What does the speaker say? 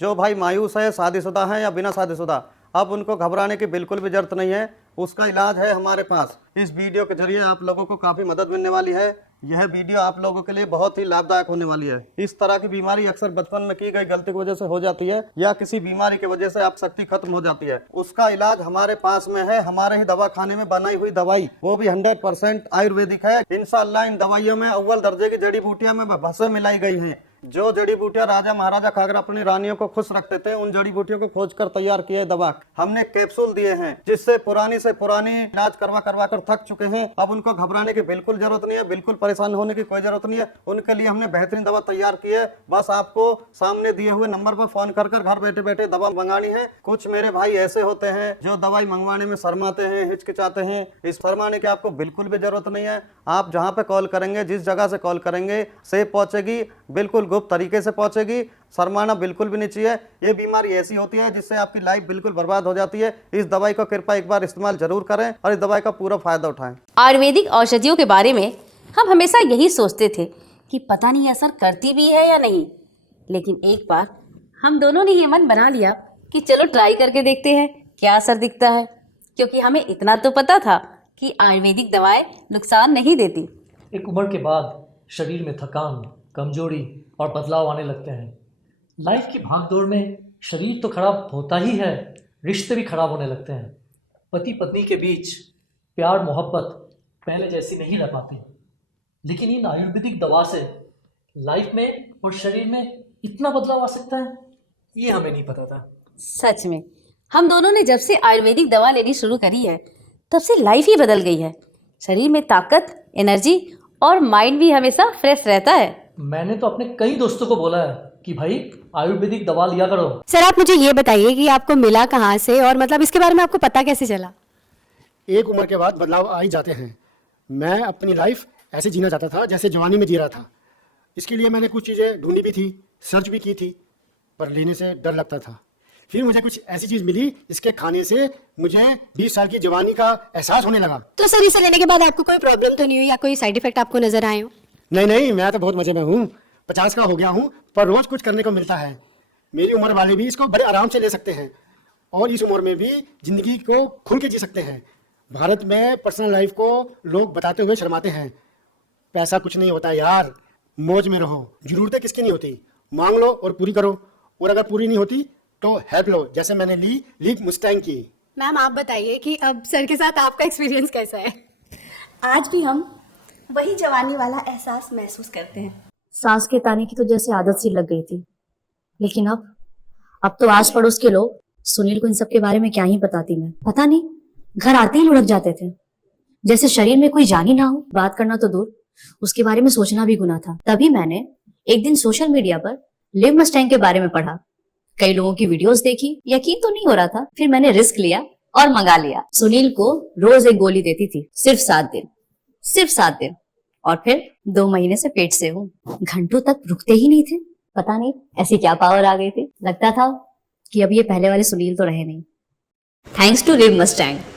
जो भाई मायूस है, शादीशुदा है या बिना शादीशुदा, अब उनको घबराने की बिल्कुल भी जरूरत नहीं है। उसका इलाज है हमारे पास। इस वीडियो के जरिए आप लोगों को काफ़ी मदद मिलने वाली है। यह वीडियो आप लोगों के लिए बहुत ही लाभदायक होने वाली है। इस तरह की बीमारी अक्सर बचपन में की गई गलती की वजह से हो जाती है या किसी बीमारी की वजह से आप शक्ति खत्म हो जाती है। उसका इलाज हमारे पास में है। हमारे ही दवा खाने में बनाई हुई दवाई, वो भी 100% आयुर्वेदिक है। इंशाअल्लाह इन दवाइयों में अव्वल दर्जे की जड़ी बूटियां में भस्म मिलाई गई हैं। जो जड़ी बूटियां राजा महाराजा खाकर अपनी रानियों को खुश रखते थे, उन जड़ी बूटियों को खोजकर तैयार किए दवा हमने कैप्सूल दिए हैं, जिससे पुरानी से पुरानी इलाज करवा कर थक चुके हैं। अब उनको घबराने की बिल्कुल जरूरत नहीं है, बिल्कुल परेशान होने की कोई जरूरत नहीं है। उनके लिए हमने बेहतरीन दवा तैयार की है। बस आपको सामने दिए हुए नंबर पर फोन कर घर बैठे बैठे दवा मंगानी है। कुछ मेरे भाई ऐसे होते हैं जो दवाई मंगवाने में शर्माते हैं, हिचकिचाते हैं। इस शर्माने की आपको बिल्कुल भी जरूरत नहीं है। आप जहाँ पे कॉल करेंगे, जिस जगह से कॉल करेंगे, सेफ पहुंचेगी, बिल्कुल गुप्त तरीके से पहुंचेगी। शर्माना बिल्कुल भी नहीं चाहिए। ये बीमारी ऐसी होती है जिससे आपकी लाइफ बिल्कुल बर्बाद हो जाती है। इस दवाई को कृपया एक बार इस्तेमाल जरूर करें और इस दवाई का पूरा फायदा उठाएं। आयुर्वेदिक औषधियों के बारे में हम हमेशा यही सोचते थे कि पता नहीं असर करती भी है या नहीं, लेकिन एक बार हम दोनों ने ये मन बना लिया कि चलो ट्राई करके देखते हैं क्या असर दिखता है, क्योंकि हमें इतना तो पता था कि आयुर्वेदिक दवाएं नुकसान नहीं देती। एक उम्र के बाद शरीर में थकान, कमजोरी और बदलाव आने लगते हैं। लाइफ की भागदौड़ में शरीर तो खराब होता ही है, रिश्ते भी खराब होने लगते हैं। पति पत्नी के बीच प्यार मोहब्बत पहले जैसी नहीं रह पाती। लेकिन इन आयुर्वेदिक दवा से लाइफ में और शरीर में इतना बदलाव आ सकता है, ये हमें नहीं पता था। सच में हम दोनों ने जब से आयुर्वेदिक दवा लेनी शुरू करी है, तब से लाइफ ही बदल गई है। शरीर में ताकत, एनर्जी और माइंड भी हमेशा फ्रेश रहता है। मैंने तो अपने कई दोस्तों को बोला है कि भाई आयुर्वेदिक दवा लिया करो। सर आप मुझे ये बताइए कि आपको मिला कहाँ से और मतलब इसके बारे में आपको पता कैसे चला? एक उम्र के बाद बदलाव आ ही जाते हैं। मैं अपनी लाइफ ऐसे जीना चाहता था जैसे जवानी में जी रहा था। इसके लिए मैंने कुछ चीज़ें ढूंढी भी थी, सर्च भी की थी, पर लेने से डर लगता था। फिर मुझे कुछ ऐसी चीज़ मिली जिसके खाने से मुझे 20 साल की जवानी का एहसास होने लगा। तो सर इसे लेने के बाद आपको कोई प्रॉब्लम तो नहीं हुई या कोई साइड इफेक्ट आपको नजर आए हो? नहीं, मैं तो बहुत मजे में हूँ। 50 का हो गया हूँ, पर रोज कुछ करने को मिलता है। मेरी उम्र वाले भी इसको बड़े आराम से ले सकते हैं और इस उम्र में भी जिंदगी को खुल के जी सकते हैं। भारत में पर्सनल लाइफ को लोग बताते हुए शर्माते हैं। पैसा कुछ नहीं होता यार, मौज में रहो। जरूरतें किसकी नहीं होती, मांग लो और पूरी करो, और अगर पूरी नहीं होती तो हेल्प लो, जैसे मैंने ली मुस्टैंग की। मैम आप बताइए कि अब सर के साथ आपका एक्सपीरियंस कैसा है? आज भी हम वही जवानी वाला एहसास महसूस करते हैं। सांस के ताने की तो जैसे आदत सी लग गई थी, लेकिन अब तो आस पड़ोस के लोग सुनील को इन सब के बारे में क्या ही बताती मैं। पता नहीं, घर आते ही लुढ़क जाते थे, जैसे शरीर में कोई जान ही ना हो। बात करना तो दूर, उसके बारे में सोचना भी गुनाह था। तभी मैंने एक दिन सोशल मीडिया पर लिव मस्टैंग के बारे में पढ़ा, कई लोगों की वीडियोस देखी, यकीन तो नहीं हो रहा था। फिर मैंने रिस्क लिया और मंगा लिया। सुनील को रोज एक गोली देती थी, सिर्फ 7 दिन, और फिर 2 महीने से पेट से हूँ। घंटों तक रुकते ही नहीं थे। पता नहीं ऐसी क्या पावर आ गई थी। लगता था कि अब ये पहले वाले सुनील तो रहे नहीं। Thanks to live Mustang.